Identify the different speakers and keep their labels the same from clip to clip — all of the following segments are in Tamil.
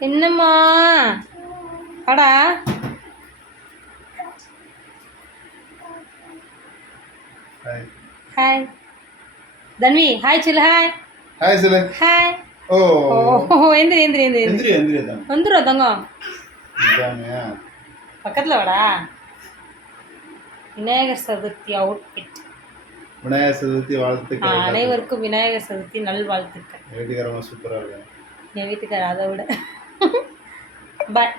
Speaker 1: என்னம்மா? அடா
Speaker 2: ஹாய்
Speaker 1: தன்வி ஹாய் சொல்லு ஹாய்
Speaker 2: ஹாய் சொல்லு.
Speaker 1: ஹாய்
Speaker 2: ஓ.
Speaker 1: எந்திரி எந்திரி எந்திரி
Speaker 2: எந்திரி. எந்திரி தான்
Speaker 1: வந்துடும் தங்கம். பக்கத்தில் வாடா. விநாயகர் சதுர்த்தி அவுட்ஃபிட்
Speaker 2: விநாயகர் சதுர்த்தி வாழ்த்துக்கள்
Speaker 1: அனைவருக்கும் விநாயகர் சதுர்த்தி நல்வாழ்த்துக்கள்.
Speaker 2: வீட்டுக்காரமா சூப்பராக இருக்கும்
Speaker 1: என் வீட்டுக்கார அதை விட. But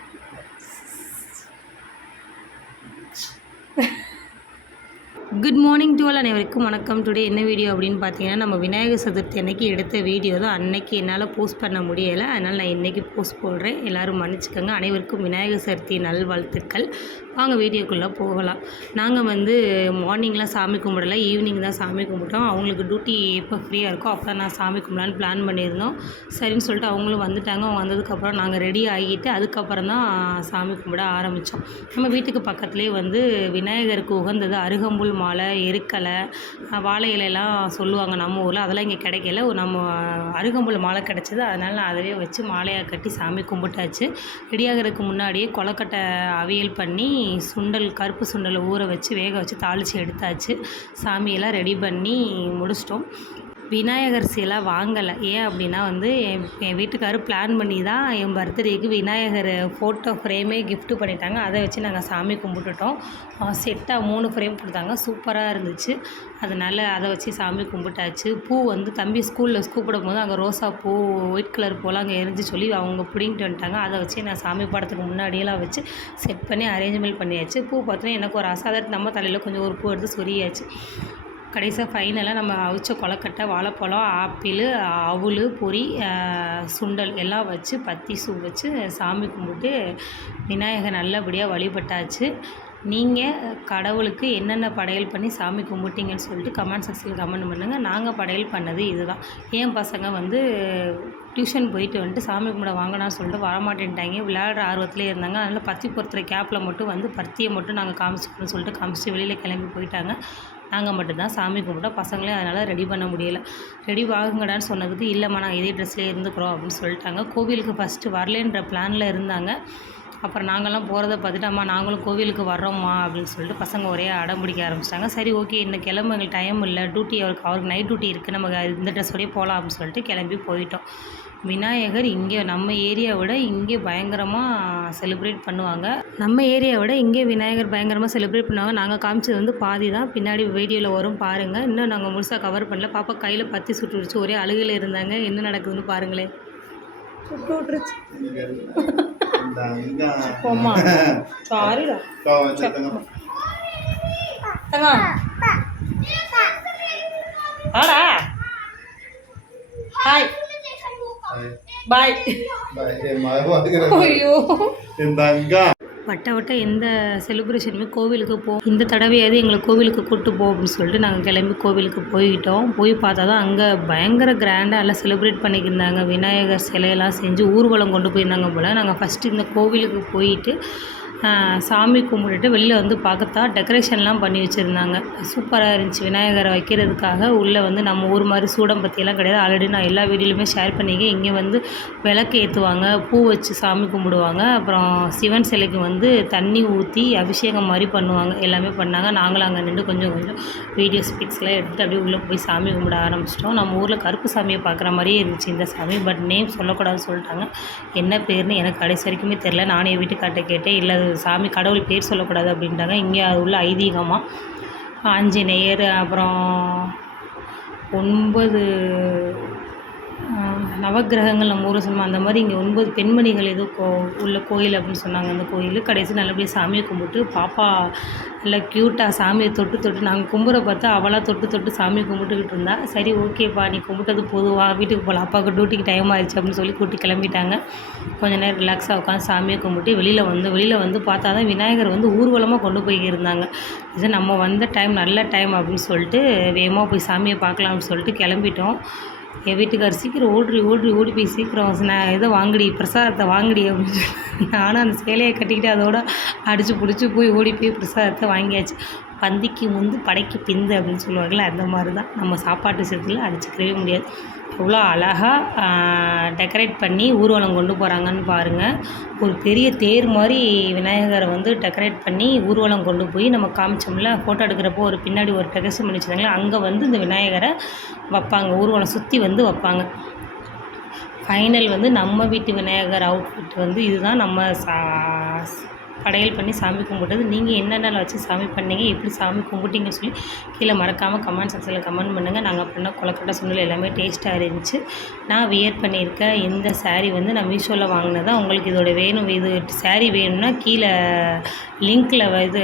Speaker 1: good morning to all அனைவருக்கும் வணக்கம். டுடே என்ன வீடியோ அப்படின்னு பார்த்தீங்கன்னா நம்ம விநாயகர் சதுர்த்தி அன்னைக்கு எடுத்த வீடியோ தான். அன்னைக்கு என்னால் போஸ்ட் பண்ண முடியலை. அதனால் நான் இன்றைக்கி போஸ்ட் போடுறேன். எல்லோரும் மன்னிச்சுக்கோங்க. அனைவருக்கும் விநாயகர் சதுர்த்தி நல்வாழ்த்துக்கள். வாங்க வீடியோக்குள்ளே போகலாம். நாங்கள் வந்து மார்னிங்லாம் சாமி கும்பிடல ஈவினிங் தான் சாமி கும்பிட்டோம். அவங்களுக்கு டியூட்டி எப்போ ஃப்ரீயாக இருக்கோ அப்போ நான் சாமி கும்பிடலான்னு பிளான் பண்ணியிருந்தோம். சரின்னு சொல்லிட்டு அவங்களும் வந்துட்டாங்க. அவங்க வந்ததுக்கப்புறம் நாங்கள் ரெடி ஆகிட்டு அதுக்கப்புறம் தான் சாமி கும்பிட ஆரம்பித்தோம் நம்ம வீட்டுக்கு பக்கத்துலேயே வந்து விநாயகருக்கு உகந்தது அருகம்புல் மாலை எருக்கலை வாழை இலையெல்லாம் சொல்லுவாங்க நம்ம ஊரில். அதெல்லாம் இங்கே கிடைக்கல. நம்ம அருகம்புல் மாலை கிடச்சிது. அதனால் நான் அதவே வச்சு மாலையாக கட்டி சாமி கும்பிட்டாச்சு. ரெடியாகிறதுக்கு முன்னாடியே கொலக்கட்டை அவியல் பண்ணி சுண்டல் கருப்பு சுண்டலை ஊற வச்சு வேக வச்சு தாளித்து எடுத்தாச்சு. சாமியெல்லாம் ரெடி பண்ணி முடிச்சிட்டோம். விநாயகர் சிலை வாங்கலை. ஏன் அப்படின்னா வந்து என் என் வீட்டுக்காரர் பிளான் பண்ணி தான் என் பர்த்டேக்கு விநாயகர் ஃபோட்டோ ஃப்ரேமே கிஃப்ட்டு பண்ணிட்டாங்க. அதை வச்சு நாங்கள் சாமி கும்பிட்டுட்டோம். செட்டாக மூணு ஃப்ரேம் கொடுத்தாங்க சூப்பராக இருந்துச்சு. அதனால் அதை வச்சு சாமி கும்பிட்டாச்சு. பூ வந்து தம்பி ஸ்கூலில் கூப்பிடும் போது அங்கே ரோசா பூ ஒயிட் கலர் பூலாம் அங்கே எரிஞ்சு சொல்லி அவங்க பிடிங்கிட்டு வந்துட்டாங்க. அதை வச்சு நான் சாமி படத்துக்கு முன்னாடியெல்லாம் வச்சு செட் பண்ணி அரேஞ்ச்மெண்ட் பண்ணியாச்சு. பூ பார்த்தோன்னா எனக்கு ஒரு அசாதாரண நம்ம தலையில் கொஞ்சம் ஒரு பூ எடுத்து சொரியாச்சு கடைசியாக ஃபைனலாக நம்ம அவிச்ச கொலக்கட்டை வாழைப்பழம் ஆப்பிள் அவுள் பொரி சுண்டல் எல்லாம் வச்சு பத்தி சூ வச்சு சாமி கும்பிட்டு விநாயகர் நல்லபடியாக வழிபட்டாச்சு. நீங்கள் கடவுளுக்கு என்னென்ன படையல் பண்ணி சாமி கும்பிட்டீங்கன்னு சொல்லிட்டு கமெண்ட் செக்ஷனில் கமெண்ட் பண்ணுங்கள் நாங்கள் படையல் பண்ணது இதுதான். ஏன் பசங்க வந்து டியூஷன் போயிட்டு வந்துட்டு சாமி கும்பிட வாங்கினான்னு சொல்லிட்டு வரமாட்டேன்ட்டாங்க. விளையாடுற ஆர்வத்திலே இருந்தாங்க. அதனால் பத்தி பொறுத்துற கேப்பில் மட்டும் வந்து பருத்தியை மட்டும் நாங்கள் காமிச்சுக்கணும்னு சொல்லிட்டு காமிச்சு வெளியில் கிளம்பி போயிட்டாங்க. நாங்கள் மட்டும்தான் சாமி கும்பிட்டோம். பசங்களே அதனால் ரெடி பண்ண முடியல. ரெடி ஆகுங்கடான்னு சொன்னதுக்கு இல்லைம்மா நாங்கள் இதே ட்ரெஸ்லேயே இருந்துக்கிறோம் அப்படின்னு சொல்லிட்டாங்க. கோவிலுக்கு ஃபஸ்ட்டு வரலன்ற பிளானில் இருந்தாங்க. அப்புறம் நாங்கள்லாம் போகிறத பார்த்துட்டு அம்மா நாங்களும் கோவிலுக்கு வர்றோம்மா அப்படின்னு சொல்லிட்டு பசங்க ஒரே அடம் பிடிக்க ஆரம்பிச்சிட்டாங்க. சரி ஓகே இன்னும் கிளம்பு எங்களுக்கு டைம் இல்லை. டியூட்டி அவருக்கு அவருக்கு நைட் டியூட்டி இருக்குது நம்ம இந்த ட்ரெஸ்ஸோடய போகலாம் அப்படின்னு சொல்லிட்டு கிளம்பி போயிட்டோம். விநாயகர் இங்கே நம்ம ஏரியாவை விட இங்கே பயங்கரமாக செலிப்ரேட் பண்ணுவாங்க. நம்ம ஏரியாவை விட இங்கே விநாயகர் பயங்கரமாக செலிப்ரேட் பண்ணுவாங்க. நாங்கள் காமிச்சது வந்து பாதி தான். பின்னாடி வீடியோவில் வரும் பாருங்கள் இன்னும் நாங்கள் முழுசாக கவர் பண்ணல. பாப்பா கையில் பத்தி சுட்டு வச்சு ஒரே அழுகையில் இருந்தாங்க. என்ன நடக்குதுன்னு பாருங்களேன் சுட்டு விட்டுருச்சு. சாரிடா தங்கம். வாடா ஹாய் பாய் ஐயோ. வட்ட வட்ட எந்த செலிப்ரேஷனுமே கோவிலுக்கு போ இந்த தடவையாவது எங்களை கோவிலுக்கு கூட்டு போ அப்படின்னு சொல்லிட்டு நாங்கள் கிளம்பி கோவிலுக்கு போய்கிட்டோம் போய் பார்த்தா தான் அங்கே பயங்கர கிராண்டாக எல்லாம் செலிப்ரேட் பண்ணிக்கிருந்தாங்க. விநாயகர் சிலையெல்லாம் செஞ்சு ஊர்வலம் கொண்டு போயிருந்தாங்க போல். நாங்கள் ஃபஸ்ட்டு இந்த கோவிலுக்கு போயிட்டு சாமி கும்பிட்டுட்டு வெளியில் வந்து பார்த்தா டெக்கரேஷன்லாம் பண்ணி வச்சுருந்தாங்க. சூப்பராக இருந்துச்சு. விநாயகரை வைக்கிறதுக்காக உள்ளே வந்து நம்ம ஊர் மாதிரி சூடம்பத்தியெல்லாம் கிடையாது. ஆல்ரெடி நான் எல்லா வீடியோலையுமே ஷேர் பண்ணியிருக்கேன் இங்கே வந்து விளக்கு ஏற்றுவாங்க பூ வச்சு சாமி கும்பிடுவாங்க. அப்புறம் சிவன் சிலைக்கு வந்து தண்ணி ஊற்றி அபிஷேகம் மாதிரி பண்ணுவாங்க. எல்லாமே பண்ணாங்க. நாங்களும் அங்கே நின்று கொஞ்சம் கொஞ்சம் வீடியோஸ் பிக்ஸ்லாம் எடுத்துகிட்டு அப்படியே உள்ளே போய் சாமி கும்பிட ஆரம்பிச்சிட்டோம். நம்ம ஊரில் கருப்பு சாமியை பார்க்குற மாதிரியே இருந்துச்சு இந்த சாமி. பட் நேம் சொல்லக்கூடாதுன்னு சொல்லிட்டாங்க. என்ன பேர்னு எனக்கு கடைசி வரைக்குமே தெரில நானே வீட்டுக்கார்ட்ட கேட்டேன். இல்லை சாமி கடவுள் பேர் சொல்லக்கூடாது அப்படின்ட்டாங்க. இங்கே அது உள்ள ஐதீகமாக ஆஞ்சநேயர் அப்புறம் ஒன்பது நவகிரகங்கள் நவக்கிரகங்கள் நம்ம ஊரில் சொன்னோம் அந்த மாதிரி இங்கே ஒன்பது பெண்மணிகள் ஏதோ கோ உள்ள கோயில் அப்படின்னு சொன்னாங்க. அந்த கோயில் கடைசி நல்லபடியாக சாமியை கும்பிட்டு பாப்பா நல்லா க்யூட்டாக சாமியை தொட்டு தொட்டு நாங்கள் கும்பிட பார்த்தா அவளாக தொட்டு தொட்டு சாமியை கும்பிட்டுக்கிட்டு இருந்தா. சரி ஓகேப்பா நீ கும்பிட்டது போதுவா வீட்டுக்கு போகலாம் அப்பாவுக்கு டியூட்டிக்கு டைம் ஆயிடுச்சு அப்படின்னு சொல்லி கூட்டி கிளம்பிட்டாங்க. கொஞ்ச நேரம் ரிலாக்ஸாக உட்காந்து சாமியை கும்பிட்டு வெளியில் வந்து வெளியில் வந்து பார்த்தா தான் விநாயகர் வந்து ஊர்வலமாக கொண்டு போய் இருந்தாங்க. இது நம்ம வந்த டைம் நல்ல டைம் அப்படின்னு சொல்லிட்டு வேகமாக போய் சாமியை பார்க்கலாம்னு சொல்லிட்டு கிளம்பிட்டோம். என் வீட்டுக்கார் சீக்கிரம் ஓடி ஓடி ஓடி போய் சீக்கிரம் நான் இதை வாங்கடி பிரசாதத்தை வாங்கடி அப்படின்னு சொல்லி நானும் அந்த சேலையை கட்டிக்கிட்டு அதோட அடித்து பிடிச்சி போய் ஓடி போய் பிரசாதத்தை வாங்கியாச்சு. பந்திக்கு முந்து படைக்கு பிந்து அப்படின்னு சொல்லுவாங்கள்ல அந்த மாதிரி தான் நம்ம சாப்பாட்டு விஷயத்தில் அடிச்சுக்கவே முடியாது. எவ்வளோ அழகாக டெக்கரேட் பண்ணி ஊர்வலம் கொண்டு போகிறாங்கன்னு பாருங்கள் ஒரு பெரிய தேர் மாதிரி விநாயகரை வந்து டெக்கரேட் பண்ணி ஊர்வலம் கொண்டு போய் நம்ம காமிச்சோம்ல ஃபோட்டோ எடுக்கிறப்போ ஒரு பின்னாடி ஒரு டெக்கரேஷன் பண்ணி வச்சுருந்தாங்களே அங்கே வந்து இந்த விநாயகரை வைப்பாங்க. ஊர்வலம் சுற்றி வந்து வைப்பாங்க. ஃபைனல் வந்து நம்ம வீட்டு விநாயகர் அவுட்ஃபிட் வந்து இதுதான் நம்ம சா படையல் பண்ணி சாமி கும்பிட்டது. நீங்கள் என்னென்ன வச்சு சாமி பண்ணீங்க எப்படி சாமி கும்பிட்டீங்கன்னு சொல்லி கீழே மறக்காமல் கமெண்ட் செக்ஷனில் கமெண்ட் பண்ணுங்கள் நாங்கள் பண்ண கொலக்கட்டை சுண்டல் எல்லாமே டேஸ்ட்டாக இருந்துச்சு. நான் வியர் பண்ணியிருக்க இந்த சாரீ வந்து நான் மீஷோவில் வாங்கினது. தான் உங்களுக்கு இதோட வேணும் இது சாரீ வேணும்னா கீழே லிங்க்கில் இது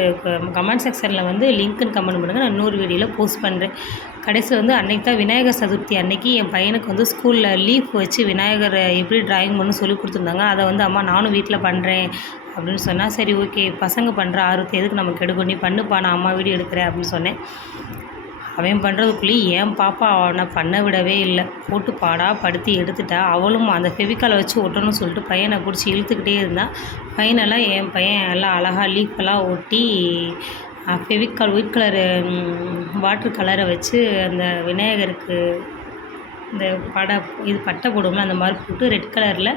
Speaker 1: கமெண்ட் செக்ஷனில் வந்து லிங்க்குன்னு கமெண்ட் பண்ணுங்கள் நான் இன்னொரு வீடியோவில் போஸ்ட் பண்ணுறேன் கடைசியில் வந்து அன்னைக்கு தான் விநாயகர் சதுர்த்தி. அன்னைக்கு என் பையனுக்கு வந்து ஸ்கூலில் லீஃப் வச்சு விநாயகர் எப்படி ட்ராயிங் பண்ணு சொல்லி கொடுத்துருந்தாங்க. அதை வந்து அம்மா நானும் வீட்டில் பண்ணுறேன் அப்படின்னு சொன்னால் சரி ஓகே பசங்க பண்ணுற ஆர்வத்தை எதுக்கு நம்ம கெடு பண்ணி பண்ணுப்பா நான் அம்மா வீடியோ எடுக்கிறேன் அப்படின்னு சொன்னேன். அவன் பண்ணுறதுக்குள்ளேயும் ஏன் பாப்பா அவனை பண்ண விடவே இல்லை. போட்டு பாடா படுத்தி எடுத்துட்டா அவளும் அந்த ஃபெவிக்காலை வச்சு ஒட்டணும்னு சொல்லிட்டு பையனை பிடிச்சி இழுத்துக்கிட்டே இருந்தான் பையனெல்லாம் என் பையன் எல்லாம் அழகாக லீஃபெல்லாம் ஒட்டி ஃபெவிக்கால் ஒயிட் கலரு வாட்டர் கலரை வச்சு அந்த விநாயகருக்கு இந்த படை இது பட்டை போடுவோம்ல அந்த மாதிரி போட்டு ரெட் கலரில்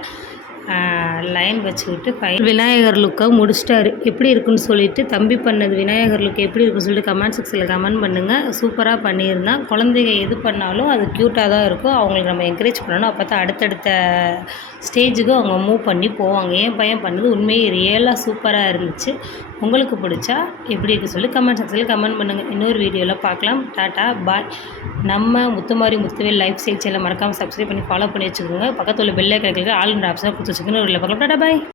Speaker 1: லைன் வச்சுக்கிட்டு ஃபைன் விநாயகர் லுக்கை முடிச்சிட்டாரு. எப்படி இருக்குன்னு சொல்லிட்டு தம்பி பண்ணது விநாயகர் லுக் எப்படி இருக்குன்னு சொல்லிட்டு கமெண்ட் செக்ஷனில் கமெண்ட் பண்ணுங்கள் சூப்பராக பண்ணியிருந்தான் குழந்தைங்க எது பண்ணாலும் அது க்யூட்டாக தான் இருக்கும். அவங்களுக்கு நம்ம என்கரேஜ் பண்ணணும். அப்போ தான் அடுத்தடுத்த ஸ்டேஜுக்கு அவங்க மூவ் பண்ணி போவாங்க. என் பையன் பண்ணது உண்மையே ரியலாக சூப்பராக இருந்துச்சு. உங்களுக்கு பிடிச்சா எப்படி இருக்கு சொல்லி கமெண்ட் செக்ஷனில் கமெண்ட் பண்ணுங்கள் இன்னொரு வீடியோவில் பார்க்கலாம். டாட்டா பாய் நம்ம முத்துமாரி முத்துவேல் லைஃப் ஸ்டைல் சேனலை மறக்காமல் சப்ஸ்கிரைப் பண்ணி ஃபாலோ பண்ணி வச்சுக்கோங்க. பக்கத்தில் உள்ள பெல்லை கிடைக்கிறது ஆளுன்ற ஆப்ஷனாக கொடுத்து வச்சுக்கோங்க ஒரு பார்க்கலாம் டாட்டா பாய்